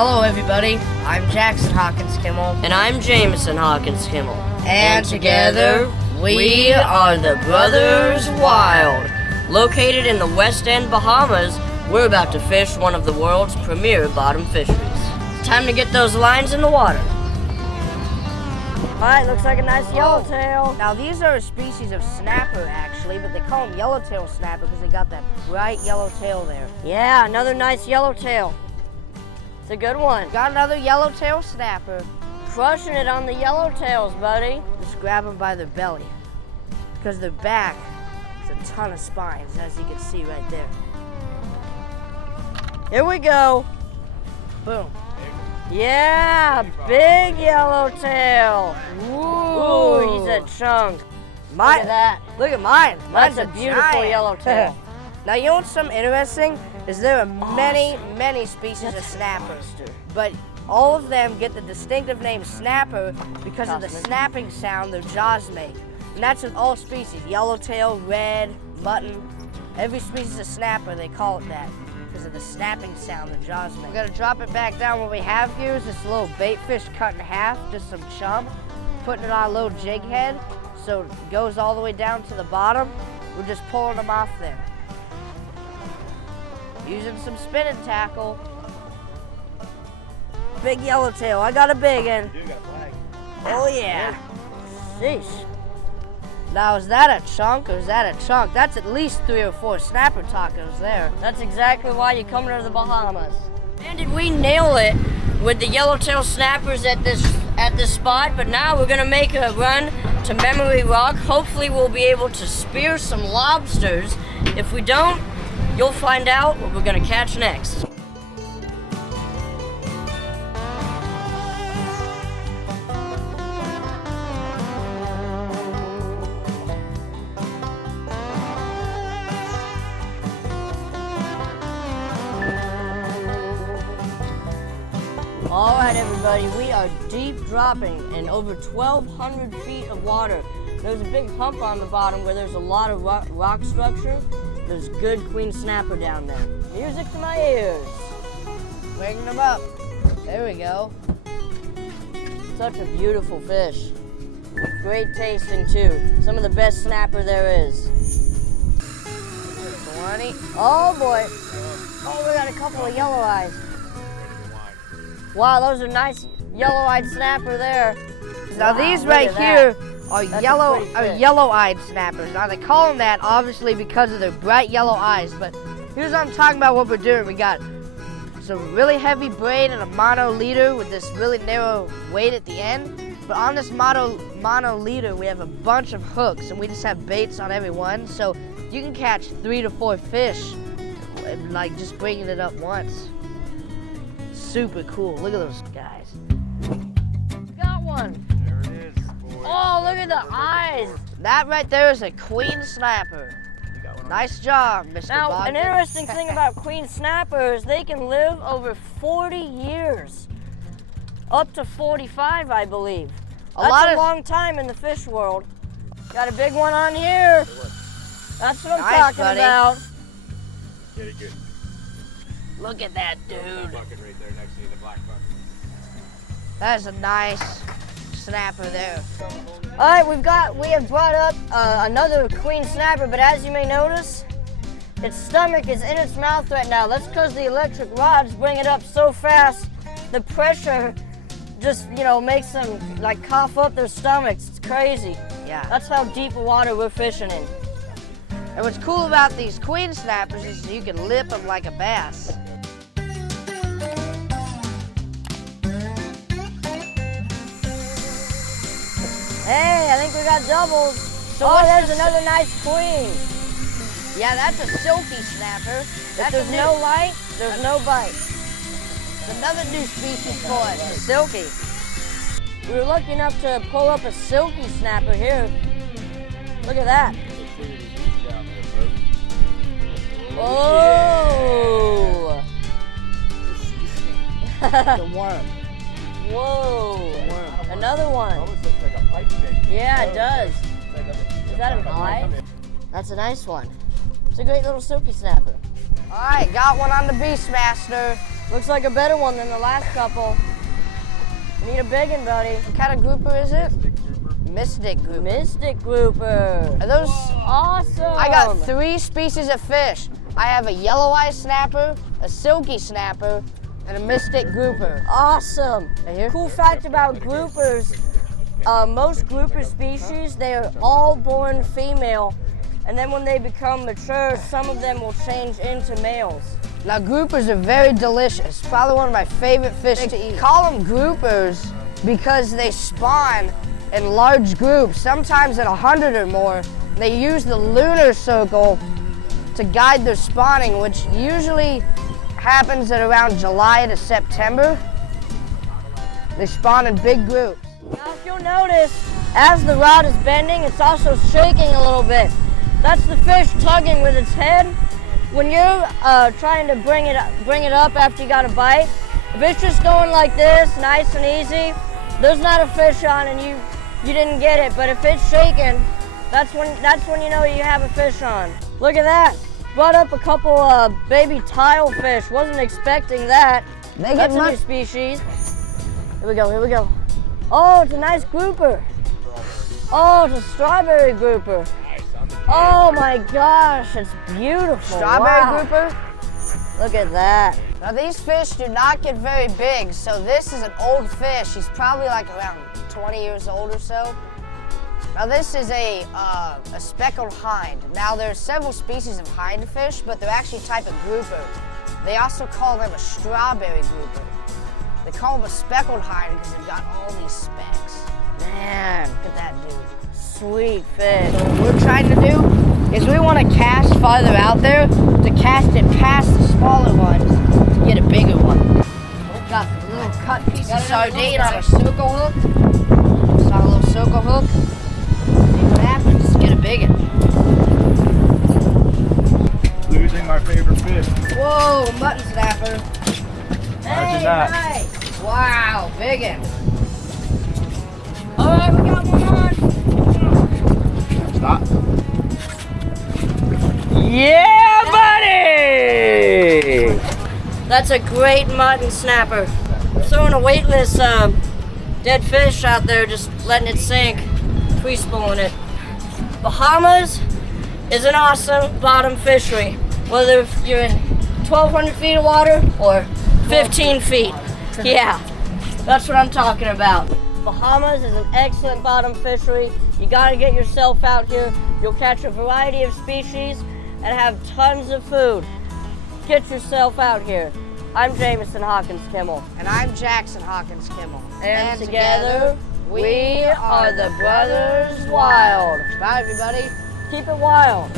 Hello everybody, I'm Jackson Hawkins Kimmel. And I'm Jameson Hawkins Kimmel. And together, we are the Brothers Wild. Located in the West End, Bahamas, we're about to fish one of the world's premier bottom fisheries. It's time to get those lines in the water. Alright, looks like a nice yellowtail. Now these are a species of snapper actually, but they call them Yellowtail Snapper because they got that bright yellow tail there. Yeah, another nice yellowtail. It's a good one. Got another Yellowtail Snapper. Crushing it on the yellowtails, buddy. Just grab them by their belly because their back is a ton of spines, as you can see right there. Here we go. Boom. Yeah, big yellowtail. Ooh, he's a chunk. Look at that. Look at mine. That's Mine's a beautiful yellowtail. Now you know what's something interesting is there are many species of snappers, but all of them get the distinctive name snapper because of the snapping sound their jaws make. And that's with all species, yellowtail, red, mutton. Every species of snapper, they call it that because of the snapping sound their jaws make. We're gonna drop it back down. What we have here is this little bait fish cut in half, just some chum, putting it on a little jig head so it goes all the way down to the bottom. We're just pulling them off there. Using some spinning tackle. Big yellowtail, I got a big one. You got a flag. Oh yeah. Sheesh. Now is that a chunk or is that a chunk? That's at least 3 or 4 snapper tacos there. That's exactly why you come to the Bahamas. And did we nail it with the yellowtail snappers at this spot? But now we're gonna make a run to Memory Rock. Hopefully we'll be able to spear some lobsters. If we don't, you'll find out what we're gonna catch next. All right, everybody, we are deep dropping in over 1,200 feet of water. There's a big hump on the bottom where there's a lot of rock structure. There's good queen snapper down there. Music to my ears. Bringing them up. There we go. Such a beautiful fish. Great tasting too. Some of the best snapper there is. 20. Oh boy. Oh, we got a couple of yellow eyes. Wow, those are nice yellow-eyed snapper there. Now wow, these right here are That's yellow-eyed snappers. Now they call them that obviously because of their bright yellow eyes, but here's what I'm talking about what we're doing. We got some really heavy braid and a mono leader with this really narrow weight at the end. But on this mono leader, we have a bunch of hooks and we just have baits on every one. So you can catch 3 to 4 fish and like just bringing it up once. Super cool. Look at those guys. Got one. There it is, boy. Oh, look at the eyes. That right there is a queen snapper. You got one. Nice job, Mr. Now, Bogdan. an interesting thing about queen snappers, they can live over 40 yees. Up to 45, I believe. That's a long time in the fish world. Got a big one on here. That's what I'm talking about. Get it good. Look at that, That dude. bucket right there next to you, the black bucket. That is a nice snapper there. All right, we have brought up another queen snapper, but as you may notice, its stomach is in its mouth right now. That's because the electric rods bring it up so fast, the pressure just, makes them like cough up their stomachs. It's crazy. Yeah. That's how deep water we're fishing in. And what's cool about these queen snappers is you can lip them like a bass. Hey, I think we got doubles. So there's another nice queen. Yeah, that's a silky snapper. If there's no light, there's no bite. It's another new species for us, the silky. We were lucky enough to pull up a silky snapper here. Look at that. Oh! The worm. Whoa! Worm. Another one. Almost looks like a pipe fish. Yeah, it does. Is that an eye? That's a nice one. It's a great little silky snapper. All right, got one on the Beastmaster. Looks like a better one than the last couple. Need a big one, buddy. What kind of grouper is it? Mystic grouper. Mystic grouper. Are those Awesome. I got 3 species of fish. I have a yellow-eye snapper, a silky snapper, and a mystic grouper. Awesome. Right here? Cool fact about groupers, most grouper species, they are all born female, and then when they become mature, some of them will change into males. Now groupers are very delicious. Probably one of my favorite fish to eat. Call them groupers because they spawn in large groups, sometimes at 100 or more. They use the lunar circle to guide their spawning, which usually happens at around July to September. They spawn in big groups. Now if you'll notice, as the rod is bending, it's also shaking a little bit. That's the fish tugging with its head. When you're trying to bring it up after you got a bite, if it's just going like this, nice and easy, there's not a fish on and you didn't get it. But if it's shaking, that's when you know you have a fish on. Look at that. Brought up a couple baby tilefish. Wasn't expecting that. That's a new species. Here we go, here we go. Oh, it's a nice grouper. Oh, it's a strawberry grouper. Oh my gosh, it's beautiful. Strawberry Wow. grouper. Look at that. Now these fish do not get very big, so this is an old fish. He's probably like around 20 years old or so. Now this is a speckled hind. Now there's several species of hindfish, but they're actually a type of grouper. They also call them a strawberry grouper. They call them a speckled hind because they've got all these specks. Man, look at that dude. Sweet fish. So what we're trying to do is we want to cast farther out there to cast it past the smaller ones to get a bigger one. We've got a little cut piece of sardine on a circle hook. It's on a little circle hook. See what happens, get a big one. Losing my favorite fish. Whoa, mutton snapper. Imagine that. Nice. Wow, big one. All right, we got one on. Stop. Yeah, buddy! That's a great mutton snapper. I'm throwing a weightless dead fish out there, just letting it sink, free spooling it. Bahamas is an awesome bottom fishery, whether you're in 1,200 feet of water or 15 feet. Yeah, that's what I'm talking about. Bahamas is an excellent bottom fishery. You gotta get yourself out here. You'll catch a variety of species and have tons of food. Get yourself out here. I'm Jameson Hawkins Kimmel. And I'm Jackson Hawkins Kimmel. And together, we are the Brothers Wild. Bye, everybody. Keep it wild.